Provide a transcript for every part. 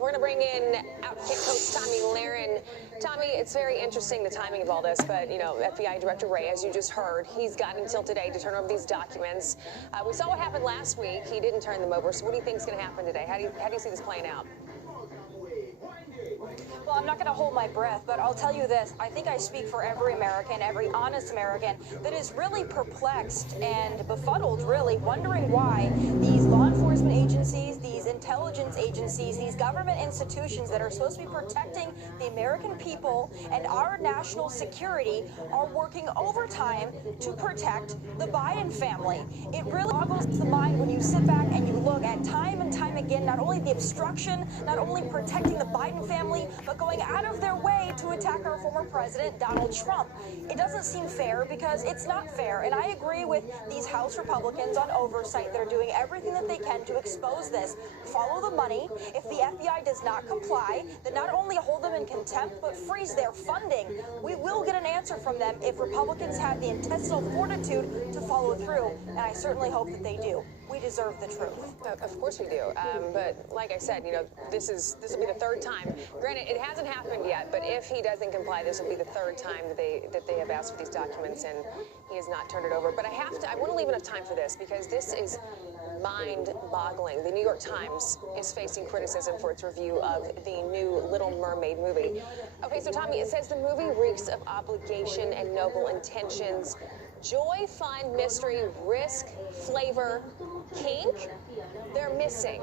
We're going to bring in Outkick coach Tomi Lahren. Tomi, it's very interesting, the timing of all this, but, you know, FBI Director Wray, as you just heard, he's got until today to turn over these documents. We saw what happened last week. He didn't turn them over. So what do you think is going to happen today? How do you see this playing out? Well, I'm not going to hold my breath, but I'll tell you this. I think I speak for every American, every honest American, that is really perplexed and befuddled, really, wondering why these law enforcement agencies, these intelligence agencies, these government institutions that are supposed to be protecting the American people and our national security are working overtime to protect the Biden family. It really boggles the mind when you sit back and you look at time and time again, not only the obstruction, not only protecting the Biden family, but going out of their way to attack our former president, Donald Trump. It doesn't seem fair because it's not fair. And I agree with these House Republicans on oversight that are doing everything that they can to expose this. Follow the money. If the FBI does not comply, then not only hold them in contempt, but freeze their funding. We will get an answer from them if Republicans have the intestinal fortitude to follow through. And I certainly hope that they do. We deserve the truth. Of course we do. But like I said, you know, this will be the third time. Granted, it hasn't happened yet, but if he doesn't comply, this will be the third time that they have asked for these documents, and he has not turned it over. But I want to leave enough time for this because this is mind-boggling. The New York Times is facing criticism for its review of the new Little Mermaid movie. Okay, so Tomi, it says the movie reeks of obligation and noble intentions. Joy, fun, mystery, risk, flavor, kink, they're missing.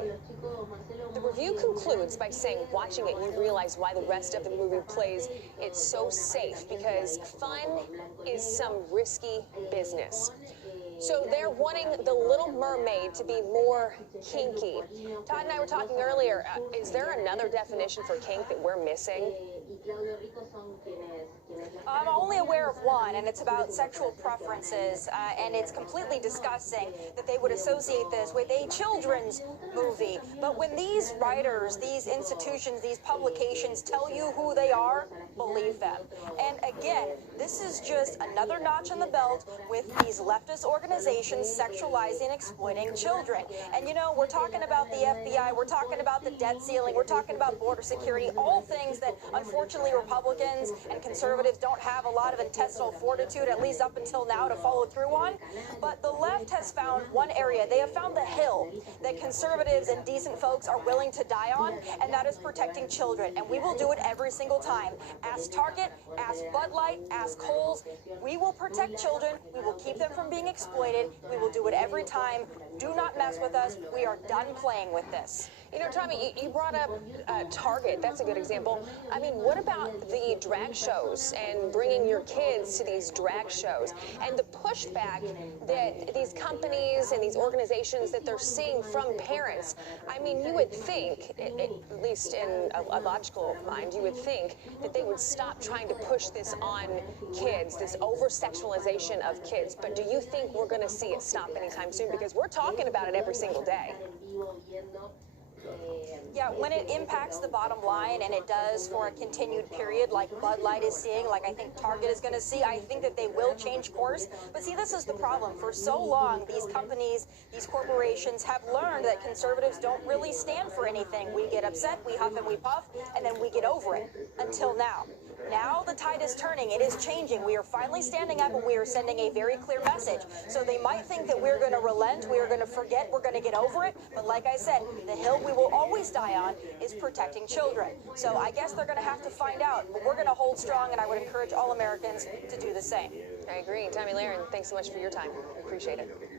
The review concludes by saying, watching it, you realize why the rest of the movie plays it's so safe, because fun is some risky business. So they're wanting the Little Mermaid to be more kinky. Todd and I were talking earlier, is there another definition for kink that we're missing? I'm only aware of one, and it's about sexual preferences, and it's completely disgusting that they would associate this with a children's movie. But when these writers, these institutions, these publications tell you who they are, believe them. And again, this is just another notch on the belt with these leftist organizations sexualizing and exploiting children. And you know, we're talking about the FBI, we're talking about the debt ceiling, we're talking about border security, all things that unfortunately Republicans and conservatives don't have a lot of intestinal fortitude, at least up until now, to follow through on. But the left has found one area. They have found the hill that conservatives and decent folks are willing to die on, and that is protecting children. And we will do it every single time. Ask Target, ask Bud Light, ask Kohl's. We will protect children. We will keep them from being exploited. We will do it every time. Do not mess with us. We are done playing with this. You know, Tomi, you brought up Target. That's a good example. I mean, what about the drag shows and bringing your kids to these drag shows and the pushback that these companies and these organizations that they're seeing from parents? I mean, you would think, at least in a logical mind, you would think that they would stop trying to push this on kids, this over-sexualization of kids. But do you think we're going to see it stop anytime soon? Because we're talking about it every single day. Yeah, when it impacts the bottom line, and it does for a continued period like Bud Light is seeing, like I think Target is going to see, I think that they will change course. But see, this is the problem. For so long, these companies, these corporations have learned that conservatives don't really stand for anything. We get upset, we huff and we puff, and then we get over it. Until now. Now the tide is turning. It is changing. We are finally standing up, and we are sending a very clear message. So they might think that we're going to relent, we are going to forget, we're going to get over it. But like I said, the hill we will always die on is protecting children. So I guess they're going to have to find out. But we're going to hold strong, and I would encourage all Americans to do the same. I agree. Tomi Lahren, thanks so much for your time. Appreciate it.